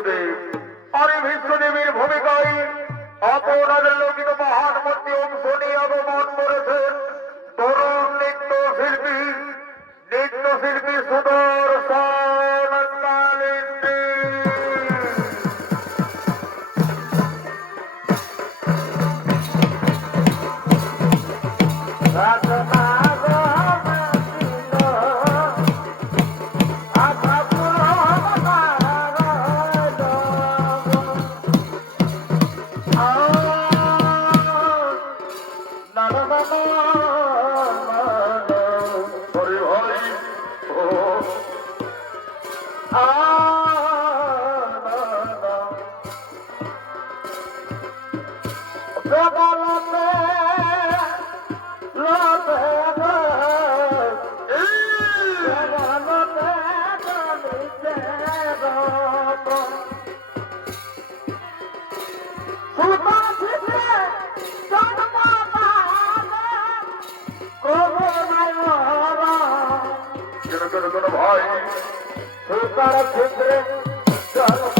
বিশ্বদেব। আর এই বিশ্বদেবের ভূমিকায় আপনাদের লোকিত মহান মধ্যে অংশ নিয়ে আগমন করেছেন তরুণ নৃত্যশিল্পী সুদর্শন কালিন্দী। ভাই সুতার ক্ষেত্রে জন্ম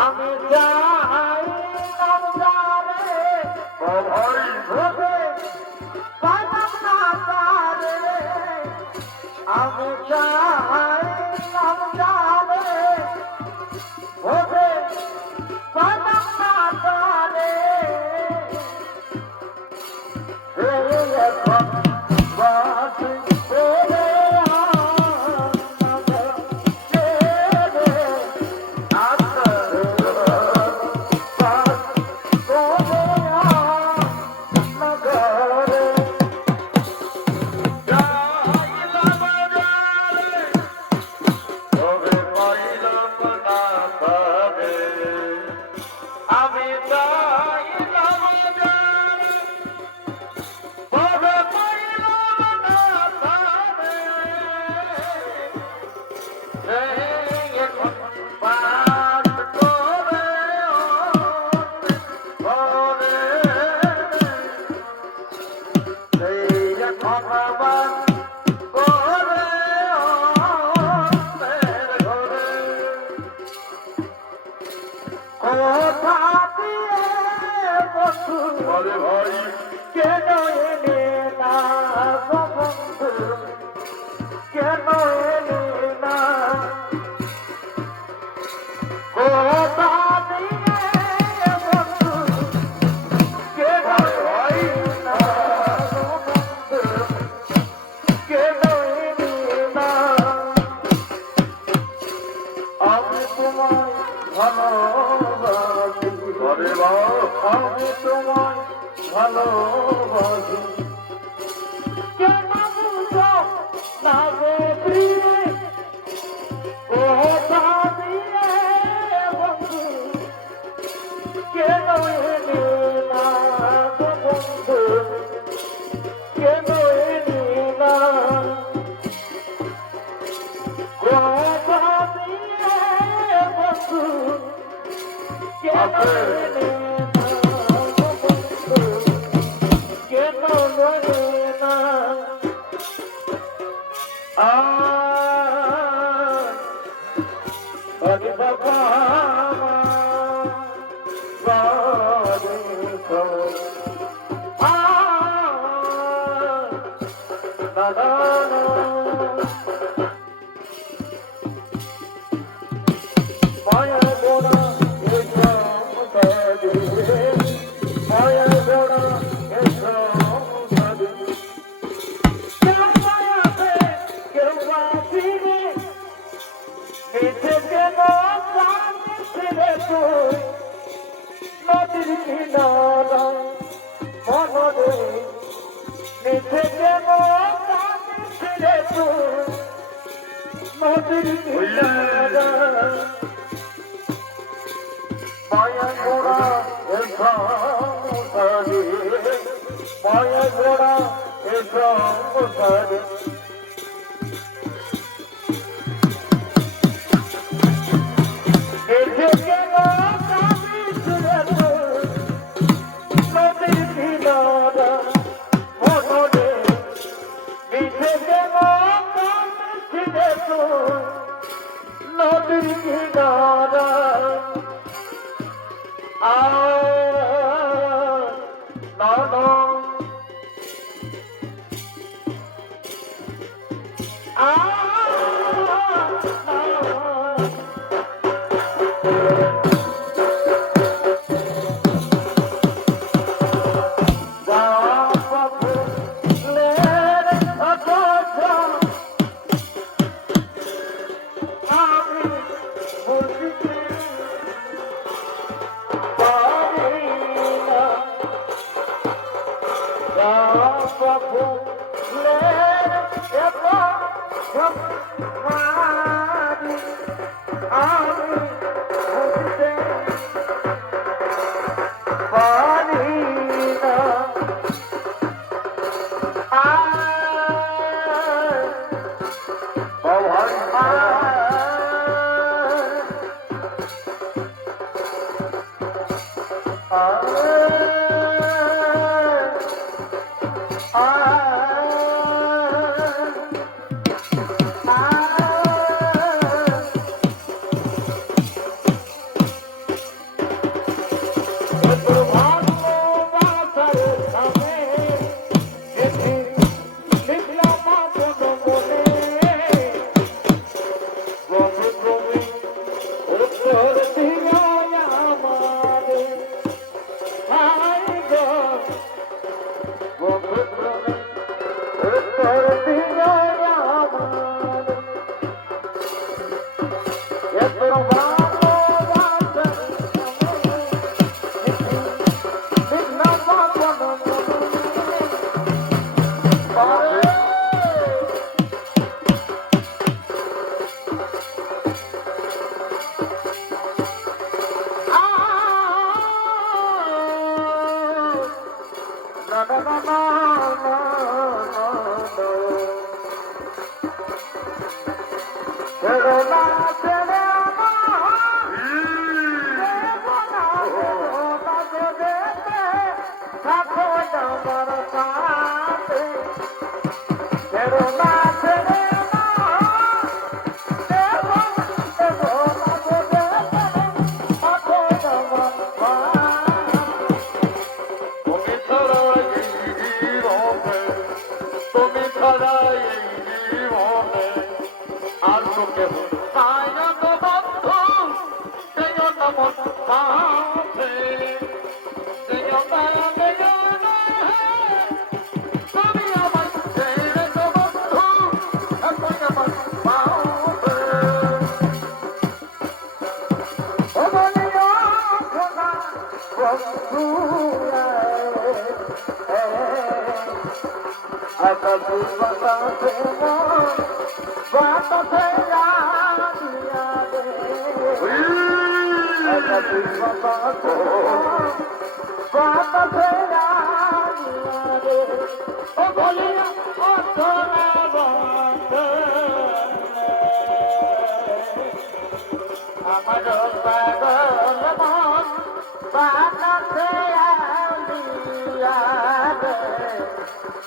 আমি যাই নমজারে ভাই হবে পানাম না তারে আমি যাই নমজারে হবে পানাম না তারে রে এখন বাসি করে আমি তোমায় ভালোবাসি কেন বুঝো না গো প্রিয়ে কথা দিয়ে বন্ধু কেন এলে না গো বন্ধু কেন এলে না কথা দিয়ে বন্ধু কেন এলে নদীর কিনারা মায়া ঘোড়া এসে মায়া ঘোড়া এসে নদীর কিনারা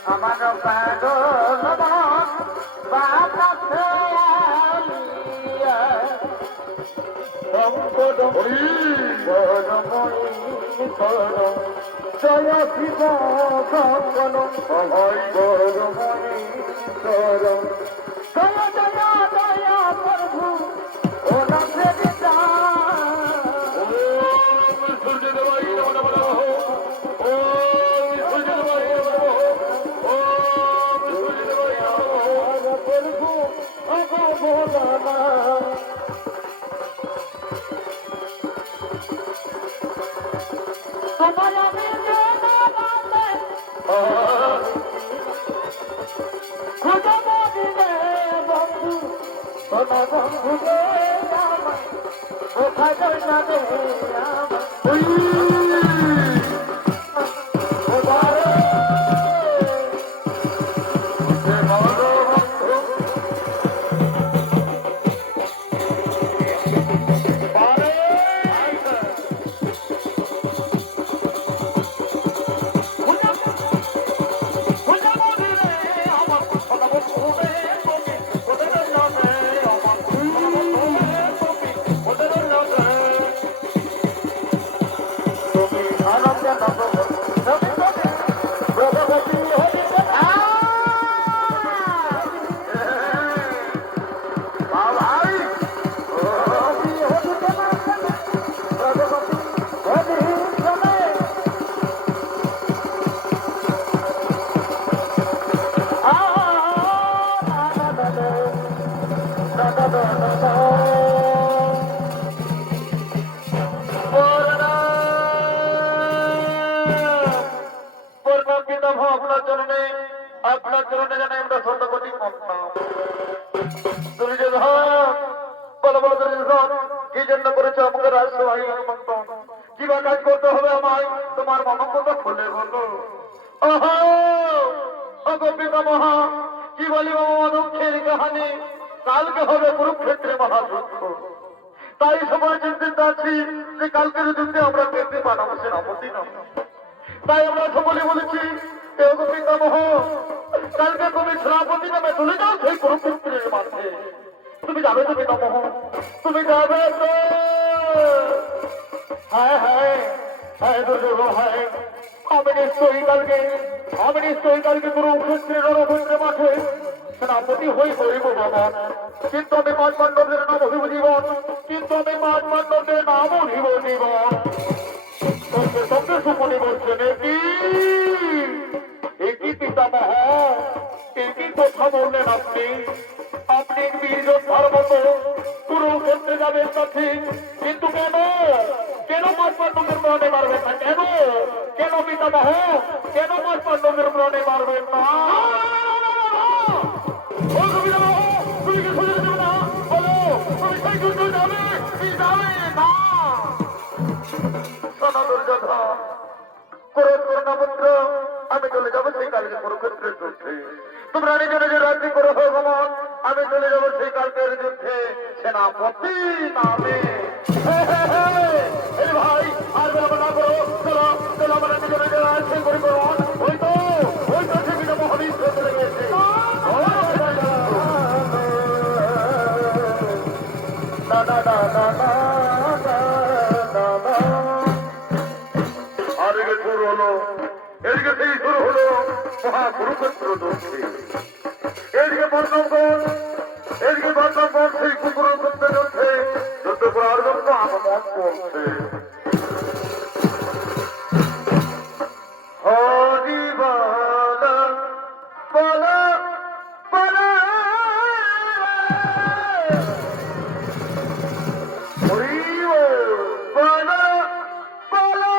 আমার পাগল মন বাতাসে আলিয়া রঙ্গময়ী জয় শিব সকল ভয় গরময়ী কর জয় জয় দয়া প্রভু ও নাথে পিতা সোনা বন্ধু রে আমার কোথা যাই না রে আমার আপনার চরণে জানে আমরা শতকোটি বলো বলো কি জন্য করেছো আমাকে রাজসভায় নিমন্ত্রণ কি বা কাজ করতে হবে আমায় তোমার মনকথা খুলে বলো পিতামহা কি বলি বাবা দুঃখের কাহানি কালকে হবে কুরুক্ষেত্রে মহাযুদ্ধ তাই সময় চিন্তিত আছি যে কালকের যুদ্ধে আমরা কেন্দ্রে বানাবো সেনাপতি না তাই আমরা সকলে বলেছি পিতামহ কালকে তুমি সেনাপতি নামে চলে যাও সেই কুরুক্ষেত্রের মাঠে তুমি যাবে তো পিতামহ তুমি যাবে তো হ্যাঁ হ্যাঁ হ্যাঁ দুর্যোগ হ্যাঁ আমি নিশ্চয়ই কালকে কুরুক্ষেত্রের রণক্ষেত্রে মাঠে সেনাপতি হয়ে করিব বাবা কিন্তু আমি পাঁচ পাণ্ডবদের নাম হইব জীবন কিন্তু আমি পাঁচ পাণ্ডবদের নাম হইব জীবন সঙ্গে সঙ্গে সুমনি বলছেন একই পিতামহ একই কথা বললেন আপনি আপনি বীর যোদ্ধার মতো কুরুক্ষেত্রে যাবেন কাছে কিন্তু কেন কেন পাঁচ পাণ্ডবের প্রাণে মারবেন না কেন কেন পিতামহ কেন পাঁচ পাণ্ডবের প্রাণে মারবেন না তুমি কি খুঁজে দেবে না বলো তুমি সেই যুদ্ধ যাবে কি যাবে না দুর্যোধন করুণাপুত্র আমি চলে যাবো সেই কালকে কুরুক্ষেত্রের যুদ্ধে তোমরা নিজে নিজে রাজ্যে করো ভগবান আমি চলে যাবো সেই কালকের যুদ্ধে সেনাপতি নামে ভাই আর বেলা না করো চলো চলো আমরা নিজে নিজে রাজ্যে করি ভগবান ওই তো সেদিনে মহাবিশ্ব চলে গেছে না না না না না শুরু হলো এদিকে সেই শুরু হলো মহাকুরুক্ষেত্র যুদ্ধে এদিকে বর্ণবগণ সেই কুকুরক্ষেত্র যুদ্ধে যুদ্ধ করার জন্য আগমন করছে হরি বলা বলা বলা হরি বলা বলা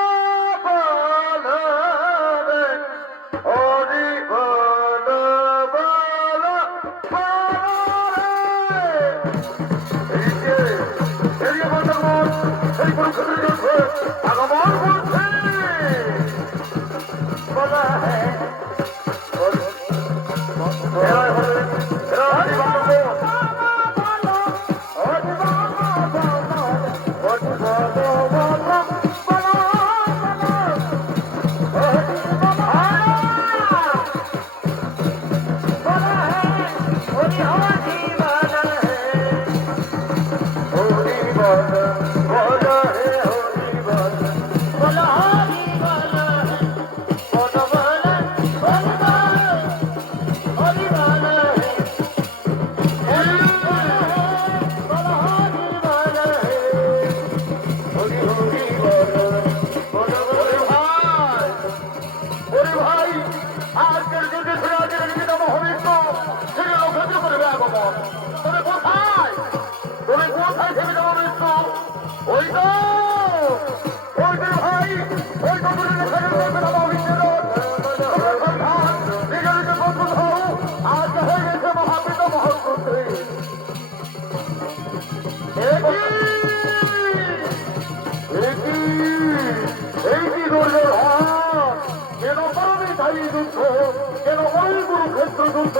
কুরুক্ষেত্র যুদ্ধ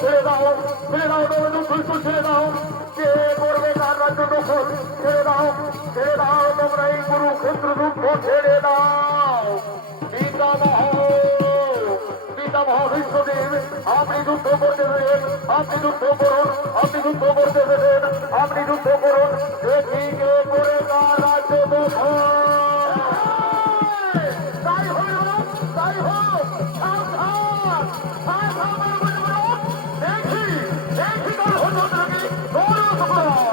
ছেড়ে দাও যুদ্ধ ছেড়ে দাও। কে করবে তার রাজ্য দখল? ছেড়ে দাও তোমরা এই কুরুক্ষেত্র যুদ্ধ ছেড়ে দাও। পিতামহ বিশ্বদেব, আপনি যুদ্ধ করতে দেবেন, আপনি যুদ্ধ করুন, আপনি যুদ্ধ করতে দেবেন, আপনি যুদ্ধ করুন। দেখি কে করে তার রাজ্য দখল। তাই হোক, তাই হোক। সাবধান, সাবধান বলুন। দেখি কার হলো নাকি দৌড় করুন।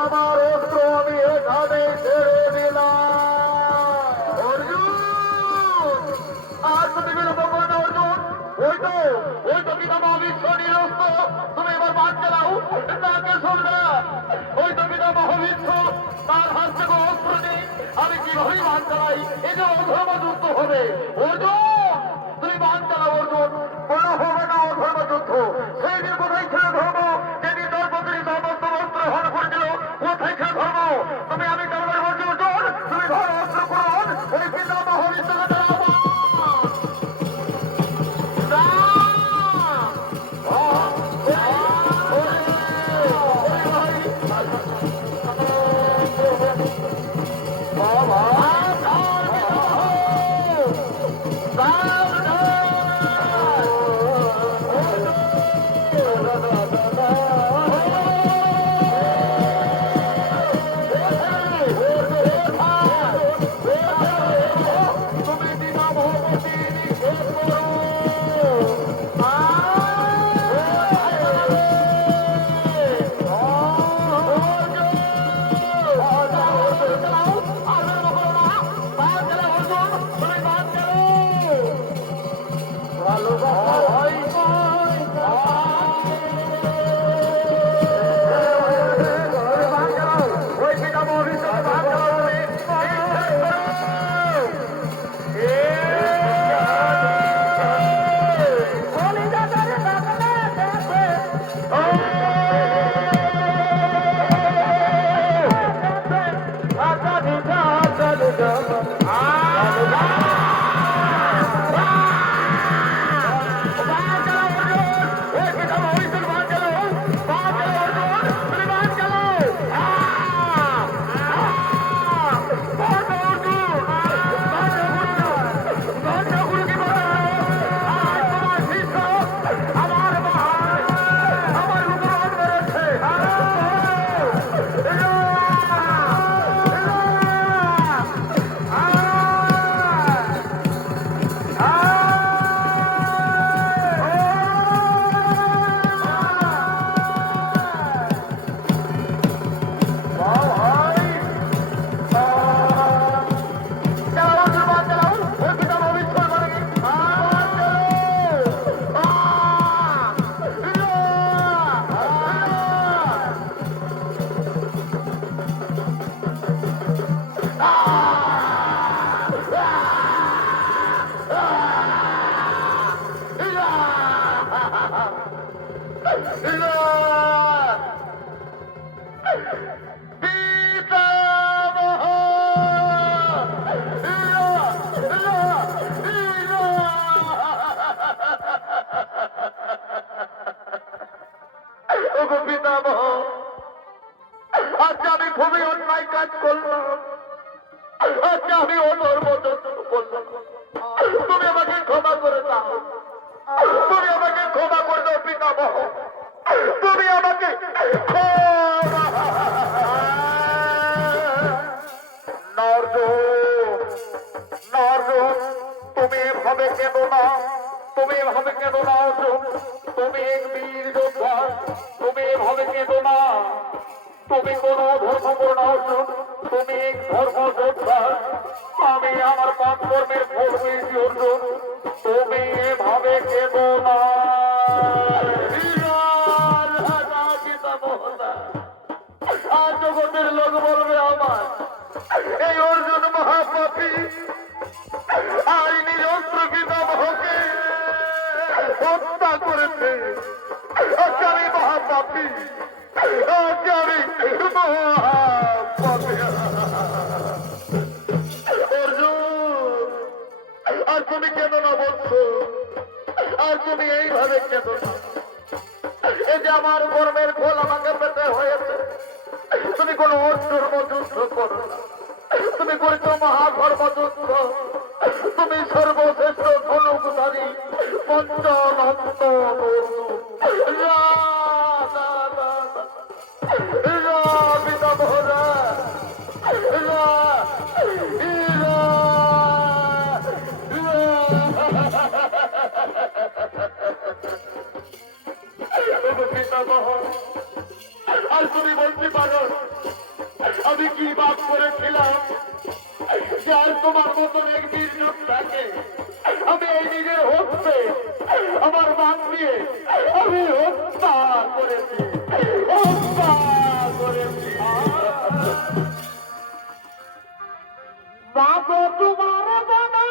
আমার অস্ত্র আমি এখানে ছেড়ে দিলাম। অর্জুন, আর তুমি বিলম্ব করো না অর্জুন। ওই তো পিতামহ ভীষ্ম নিরস্ত। তুমি এবার বাদ চালাও, নাকে শুনবে। ওই তো পিতামহ ভীষ্ম, তার হাত থেকে অস্ত্র নেই। আমি কিভাবে বাদ চালাই? এই যে অধর্ম যুদ্ধ হবে। অর্জুন, তুমি বাদ চালাও অর্জুন। কোনো হবে না অধর্ম যুদ্ধ। সেই দিন কোথায় ছিল ধর্ম? যেদিন দ্রৌপদী সমস্ত অস্ত্র হরণ করেছিল, কোথায় ছিল ধর্ম? তুমি আমি কারবার বলছি অর্জুন, তুমি ধর অস্ত্র করুন। ওই পিতামহ ভীষ্মকে চালাও। আজকে আমি ও ধর্ম করলাম, তুমি আমাকে ক্ষমা করে দাও, তুমি আমাকে ক্ষমা করে দাও পিতামহ, তুমি আমাকে তুমি এভাবে কেঁদো না, তুমি এভাবে কেঁদো না অর্জুন, তুমি এক বীর যোদ্ধা, তুমি এভাবে কেঁদো না, তুমি কোন ধর্ম করো না অর্জুন, তুমি এক ধর্ম যোদ্ধা, আমি আমার পাপ কর্মের ফল পেয়েছি অর্জুন, তুমি এভাবে কেঁদো না। আর জগতের লোক বলবে আমার এই অর্জুন মহাপাপী, আর নিরস্ত্র পিতামহকে হত্যা করেছে, আজকে আমি মহাপাপী, আজকে আমি মহাপাপী। অর্জুন, আর তুমি কেন না বলছো, আর তুমি এইভাবে কেন না, এই যে আমার কর্মের ফল আমাকে পেতে হয়েছে, তুমি কোন ধর্মযুদ্ধ করো না, তুমি করেছ মহাধর্মযুদ্ধ, তুমি সর্বশ্রেষ্ঠ ধনুকধারী পঞ্চনন্দ পিতামহরা পিতামহ, আর তুমি বলতে পারো আমি কি বাদ করেছিলাম যে আর তোমার মতন এক বীর যোদ্ধাকে আমি এই নিজের হত্যে আমার বাদ দিয়ে আমি হত্যা করেছি, হত্যা করেছি। বাবা তোমার বাবা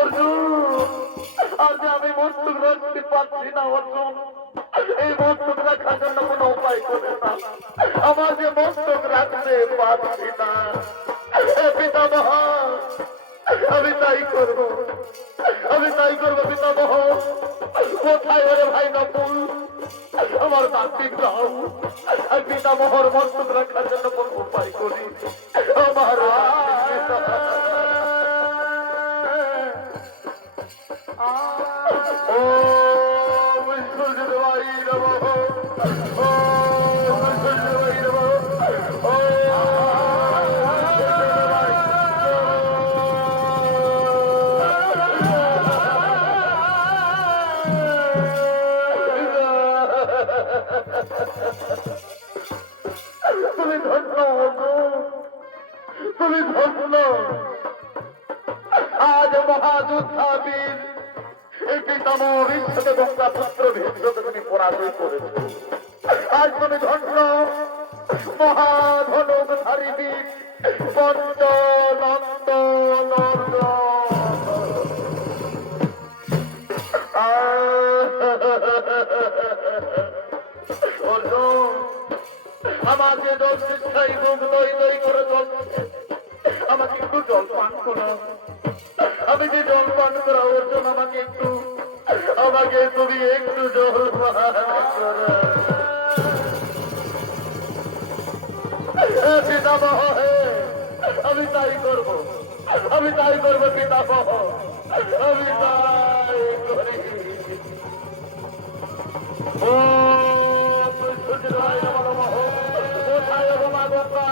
অর্জুন, আজ আমি মস্তক রাখতে পারছি না অর্জুন, এই মস্তক রাখার জন্য কোন উপায় করে না, আমার যে মস্তক রাখতে পারছি না, পিতামহ আমি তাই করব, আমি তাই করবো পিতামহ। কোথায় ওরে ভাই নকুল, আমার কার্তিক রাও, আর পিতামহর মস্তক রাখার জন্য কোন উপায় করি, আমার তুমি ধন্য, তুমি ধন্য, আজ মহাযুদ্ধাবীর এই পিতামহ বিশ্বকে গঙ্গা পুত্র ভীষ্মকে তুমি পরাজয় করেছ, আজ তুমি ধন্য মহাধনুকধারী বীর পঞ্চনন্দ নন্দ। আমাকে জল শিক্ষাই বুক দই দই করে জল, আমাকে একটু জল পান করো, আমি যে জল পান করা অর্জুন, আমাকে একটু, আমাকে তুমি একটু জল পান করো। পিতামহ আমি তাই করবো, আমি তাই করবো পিতামহ, আমি তাই করি। ও কোথায় মা গঙ্গা,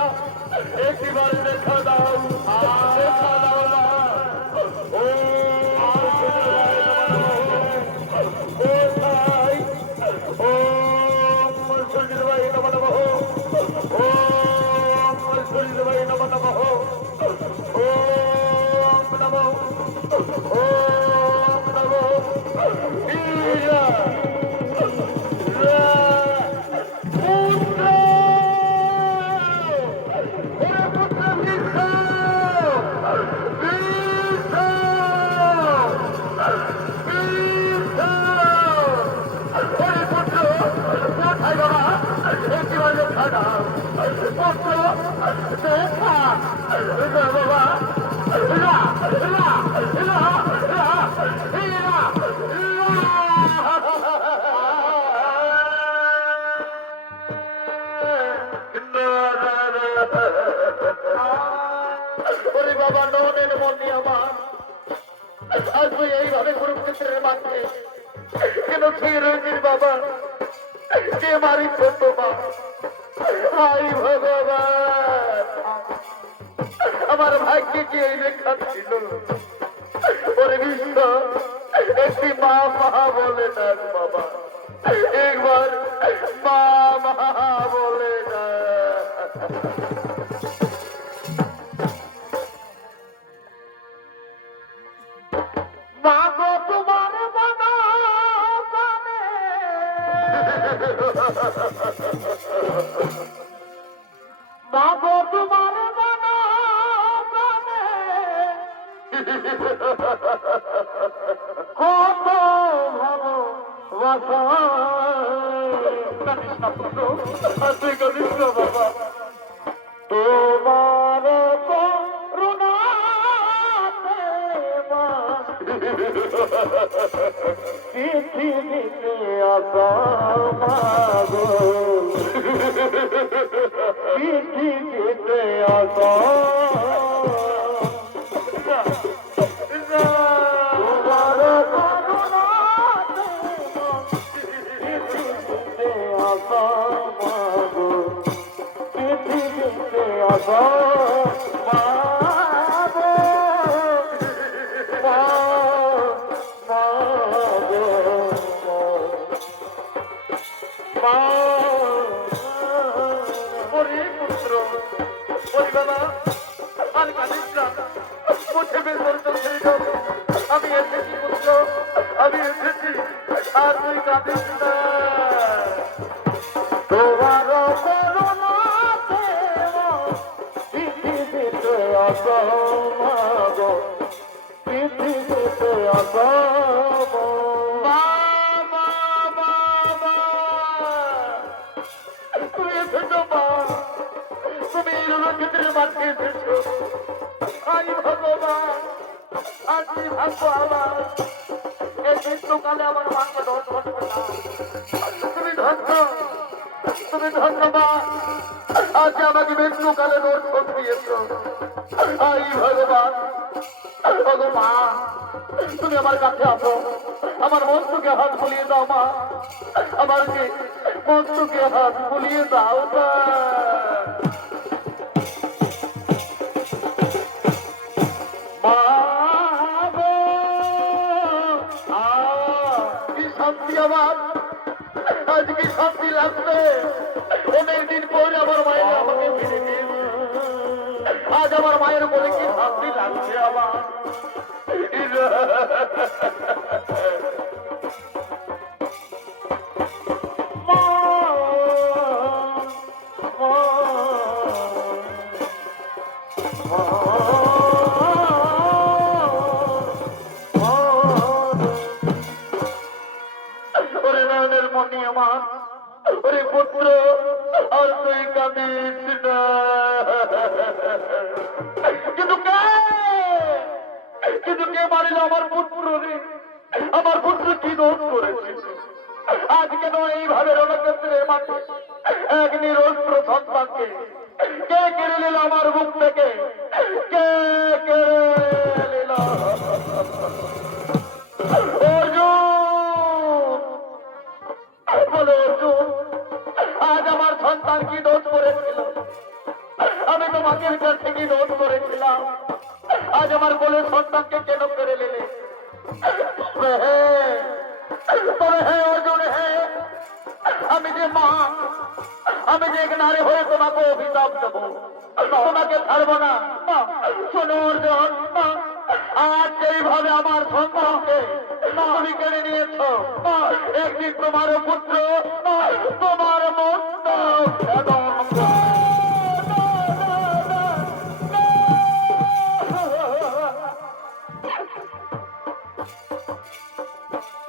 একটিবার দেখা দাও, দেখা দাও না। ও কোথায়, ও সূর্যের ভাই নম নমঃ, ও সূর্যের ভাই নম নমঃ, ও নমঃ, ও নমঃ। আজ তুই এইভাবে কুরুক্ষেত্রের মাঠে কেন ছুঁয়ে রয়েছিস বাবা? কে মারিস তোমার? হাই ভগবান, আমার ভাগ্যে কি এই লেখা ছিল? ওরে বিশ্ব, একটি মা মা বলে ডাক বাবা, একবার মা মা বলে ডাক। মা গো তোমার বাবা জানে, মা গো তোমার বাবা জানে, কত ভালোবাসা। কাঁদিস না পুত্র, আর তুই কাঁদিস না বাবা। তোমার করুণাতে মা পৃথিবীতে আসা মাগো, পৃথিবীতে আসা। তোমার করুণাতে মা পৃথিবীতে আসা মাগো, পৃথিবীতে আসা মাগো, মা মাগো, মা। ওরে পুত্র, ওরে বাবা, আর কাঁদিস না, মুখে বের করে ছেড়ে দাও। আমি এসেছি পুত্র, আমি এসেছি, আর তুই কাঁদিস না। তোমার করুণাতে পৃথিবীতে আসা মাগো, পৃথিবীতে আসা মা। তুমি এসেছো মা, তুমি এই রণক্ষেত্রের মাঠে এসেছো। আই ভগবান, আর কি ভাগ্য আমার, এই মৃত্যুকালে আমার মাকে দোষ করবে না। তুমি ধন্য, তুমি ধন্যবাদ, আজ আমাকে মৃত্যুকালে দর্শন দিয়েছ। আই ভগবান, মা তুমি আমার কাছে আসো, আমার মস্তকে হাত বুলিয়ে দাও মা, আমার কি মস্তকে হাত বুলিয়ে দাও না। মা গো, কি শান্তি আমার, আজ কি শান্তি লাগছে। অনেকদিন পরে আমার মায়ের আমাকে ফিরে গিয়েছে, আজ আমার মায়ের বলে কি শান্তি লাগছে আমার। ওরে নয়নের মনি আমার, ওরে পুত্র, আর তুই কাঁদিস না। কিন্তু কে মারিল আমার পুত্র রে? আমার পুত্র কি দোষ করেছে? আজ কেন এইভাবে রণক্ষেত্রের মাঠে এক নিরস্ত্র সন্তানকে কে কেড়ে নিল আমার মুখ থেকে? কে কেড়ে নিল? অর্জুন, বলো অর্জুন, আজ আমার সন্তান কি দোষ করেছিল? আমি তোমাকে কাছে কি দোষ করেছিলাম? আজ আমার কোলের সন্তানকে কেন কেড়ে নিলে? তবে হে অর্জুন, হে, আমি যে মা, আমি যে এক নারী হয়ে তোমাকে অভিশাপ দেবো, তোমাকে ছাড়বো না। শোনো অর্জুন, আজ যেইভাবে আমার সন্তানকে তুমি কেড়ে নিয়েছ, একদিন তোমার পুত্র তোমার মস্তক ছেদন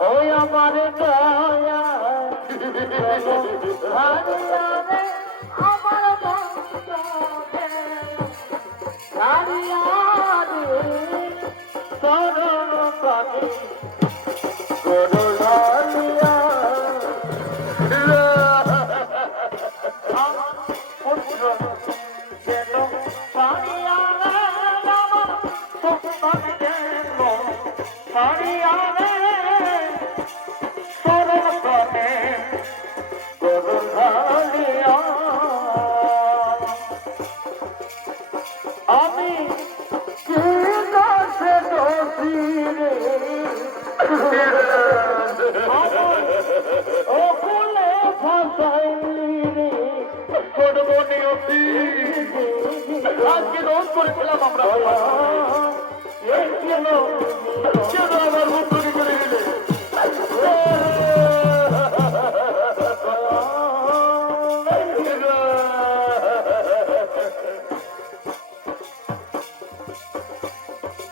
ওই আমার দয়া আমার চরণ পানি করুণালিয়া আমার পুত্র যেন পানিয়া আমার সন্তান যেন অবধি আজকে রোজ করেছিলাম আমরা কেন আমার মুখ চুরি করে দিলে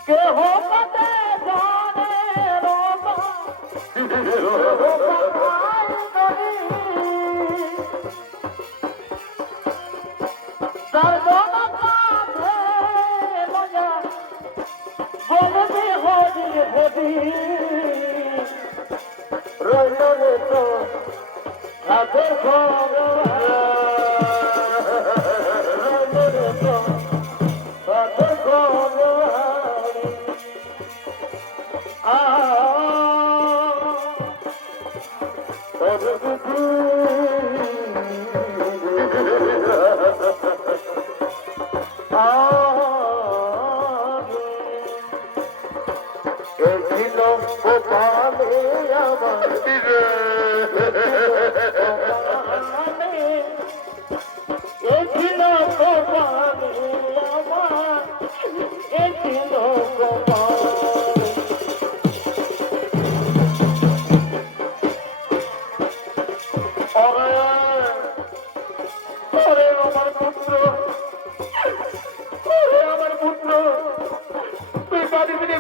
কেহ কতে জানে রবা কোথায় গলি তার জনতা লয়া বলবে হরি হরি রইল রে তো হাতে খবর রইল রে তো হাতে খবর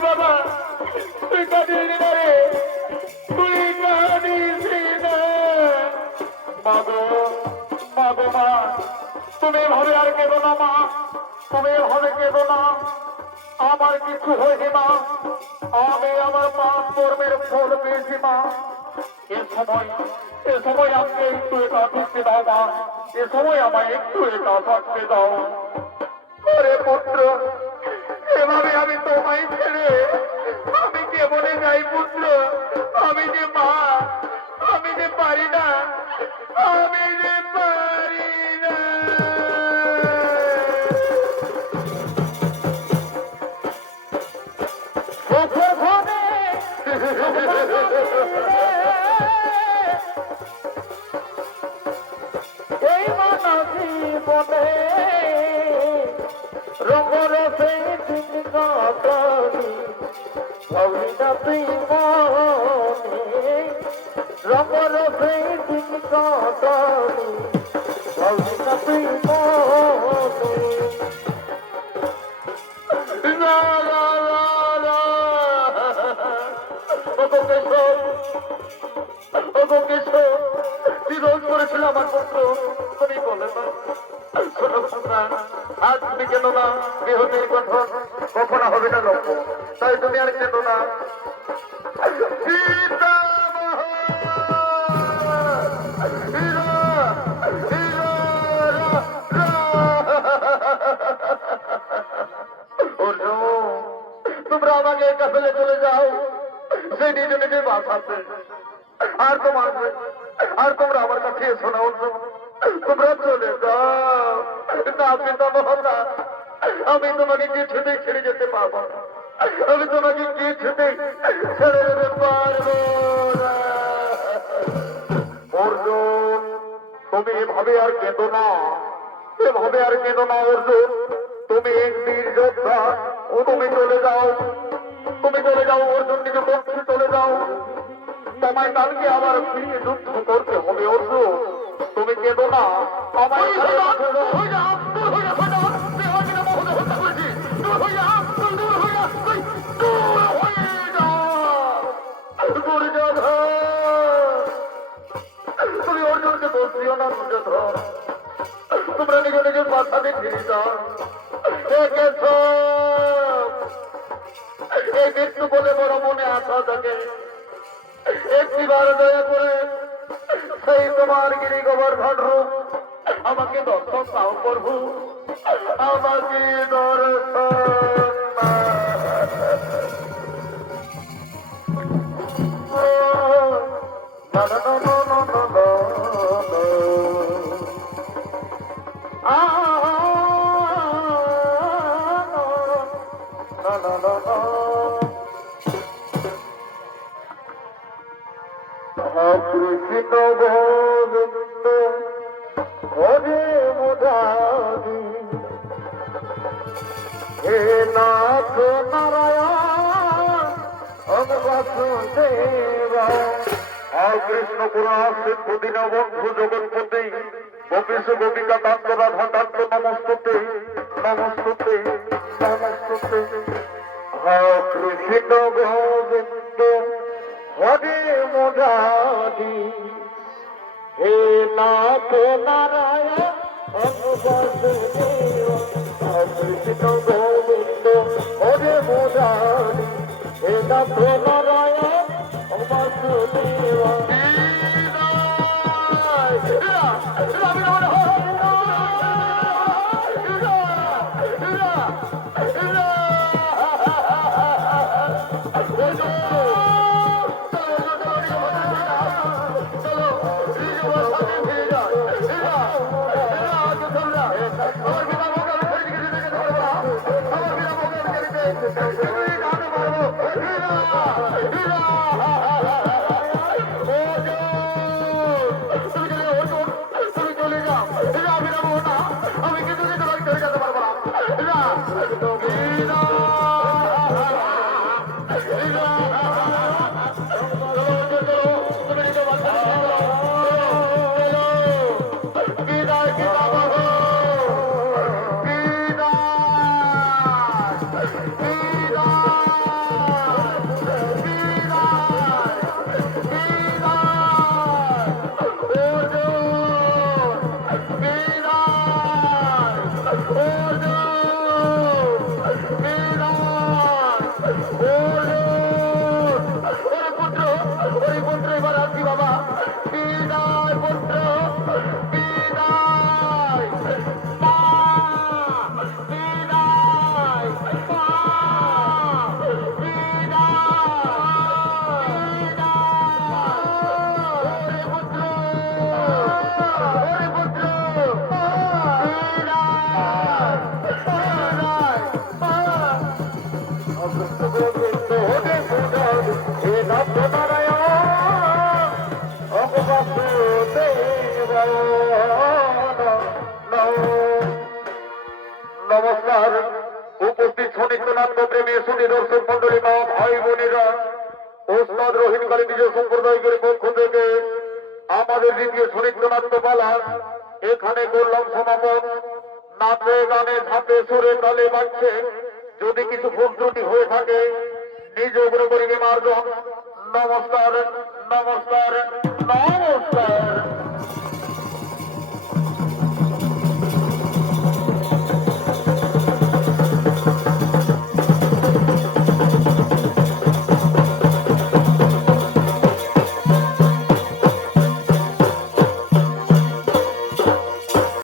বাবা তুই কাঁদিস না রে তুই কাঁদিস না মাগো মাগো মা তুমি এভাবে আর কেঁদো না মা তুমি এভাবে কেঁদো না আমার কিছু হয়নি মা আমি আমার পাপ কর্মের ফল পেয়েছি মা এ সময় আমাকে একটু একা থাকতে দাও মা এ সময় আমায় একটু একা থাকতে দাও আরে পুত্র এভাবে আমি তোমায় ছেড়ে আমি কেমনে যাই পুত্র আমি যে মা আমি যে পারি না আমি যে পারি না এই মানসী বনে রঙর সেই দিন কাটানি অভিনতি মনে রঙর সেই দিন কাটানি অভিনতি মনে লা লা লা লা ওগো কেশব তুই রোজ করেছিল আমার পুত্র তুমি বলে না শোনো তোমরা আজ তুমি কেন না গৃহতির কঠোর কখনো হবে না লক্ষ্য তাই তুমি আর কেন না তোমরা আমাকে একা ফেলে চলে যাও সেই নিজ নিজের বাসাতে আর তোমরা আমার কাছে এসো না তোমরা চলে যাও না পিতা মহতা আমি তোমাকে কিছুতেই ছেড়ে যেতে পারবো না আমি তোমাকে কিছুতেই ছেড়ে যেতে পারবো না অর্জুন তুমি এভাবে আর কেঁদো না এভাবে আর কেঁদো না অর্জুন তুমি এক বীর যোদ্ধা তুমি চলে যাও অর্জুন নিজে পক্ষে চলে যাও তোমায় কালকে আবার ফিরে যুদ্ধ করতে হবে অর্জুন তুমি কেঁদো না আমায় তুমি অর্জুনকে দোষ দিও না দুর্যোধন তোমরা নিজ নিজের মাথা দিয়ে ফিরে যাও এই মৃত্যু বলে বড় মনে আশা থাকে একটিবার দয়া করে সেই তোমার গিরি গোবর্ধন রূপ আমাকে দর্শন দাও প্রভু আমাকে কৃষ্ণ গোবিন্দ হরে মুদা আর কৃষ্ণ পুরাশ্রিত দীন বন্ধু জগৎপতি গোপীশ গোপিকা কান্ত রাধা কান্ত নমস্তুতে নমস্তুতে নমস্তুতে। হরে কৃষ্ণ গোবিন্দ হরে মুরারি হে নাথ নারায়ণ বাসুদেব। হরে কৃষ্ণ গোবিন্দ হরে মুরারি হে নাথ নারায়ণ বাসুদেব। নমস্কার উপস্থিত সনিত্যনাথ প্রেমী সুদী দর্শক মন্ডলী মা ভাই বোনেরা, ওস্তাদ রহিম কালী নিজ সম্প্রদায়ের পক্ষ থেকে আমাদের দ্বিতীয় সনিত্যনাথ পালা এখানে করলাম সমাপন। নাচে গানে ঝাঁপে সুরে তালে বাজছে, যদি কিছু ভুল ত্রুটি হয়ে থাকে নিজ উপরে করিবে মার্জন। নমস্কার নমস্কার নমস্কার।